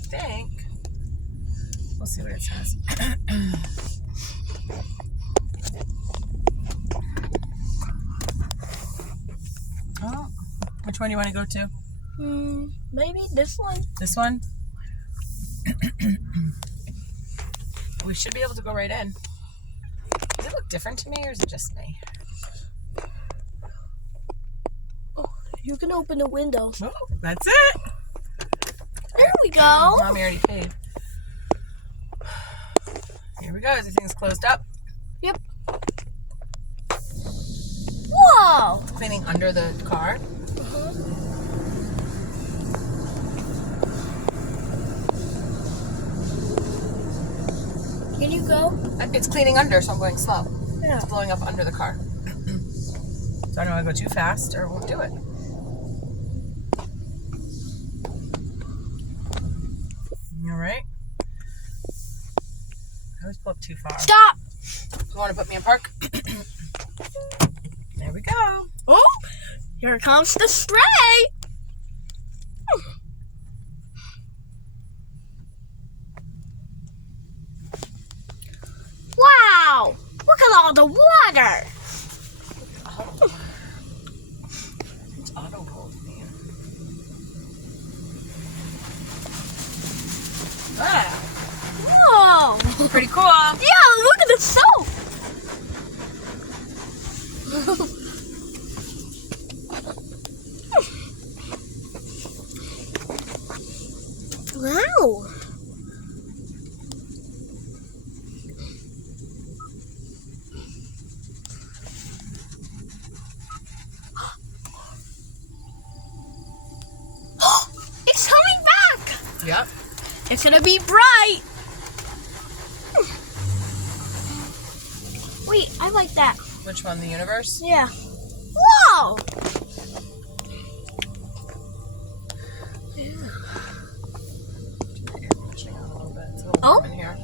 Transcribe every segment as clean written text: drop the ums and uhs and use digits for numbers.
think. We'll see what it says. Oh, which one do you want to go to? Maybe this one. This one? We should be able to go right in. Does it look different to me, or is it just me? Oh, you can open the window. Oh, that's it. There we go. Mommy already paid. Here we go. Everything's closed up. Yep. Whoa! It's cleaning under the car. Can you go? It's cleaning under, so I'm going slow. Yeah. It's blowing up under the car. So I don't want to go too fast or it won't do it. All right. I always pull up too far. Stop! You want to put me in park? There we go. Oh, here comes the stray. Wow! Look at all the water. It's auto hold me. Ah, Whoa! pretty cool. Yeah, look at the soap. Wow. It's coming back. Yep. It's gonna be bright. Wait, I like that. Which one? The universe? Yeah. Whoa! Air conditioning on a little bit. It's a little Oh. warm in here.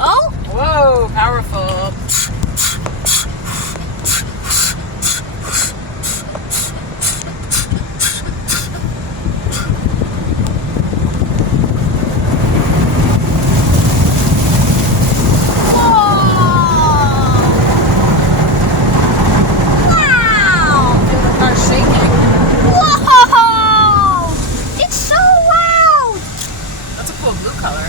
Oh! Whoa, powerful. Blue color.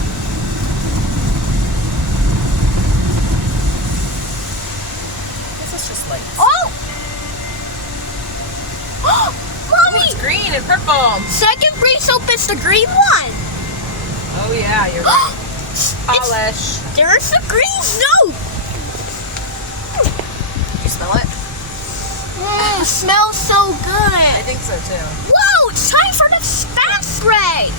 This is just lights. Oh! Oh, Mommy! it's green and purple. Second base soap is the green one. Oh yeah, you're right. Polish. There's the green soap. You smell it? Smells so I good. think so too. Whoa! It's time for the fast spray.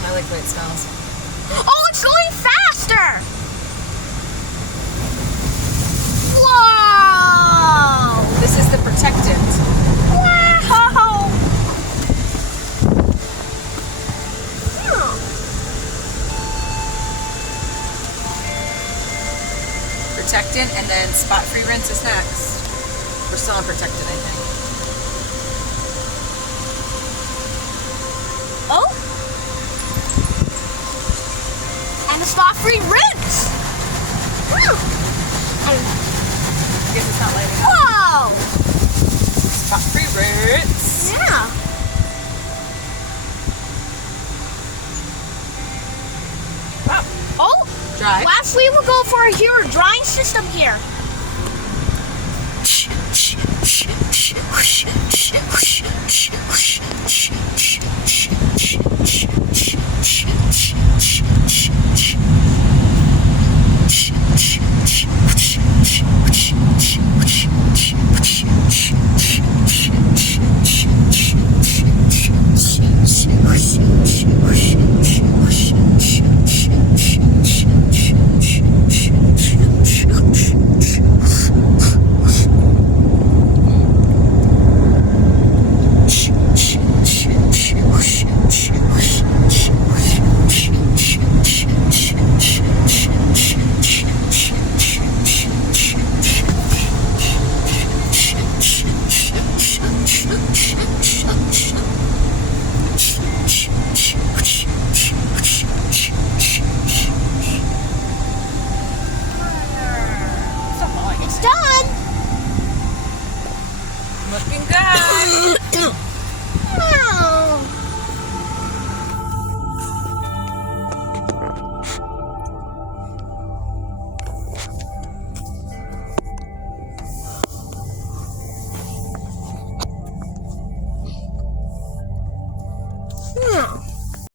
I like the way it smells. Oh, it's going faster. Whoa! This is the protectant. Wow! Protectant, and then spot-free rinse is next. We're still on protectant, I think. Oh! And the spot-free rinse! Woo! I guess it's not lighting up. Whoa! Spot-free rinse. Yeah. Wow. Oh! Dry. Lastly, we'll go for a hero drying system here.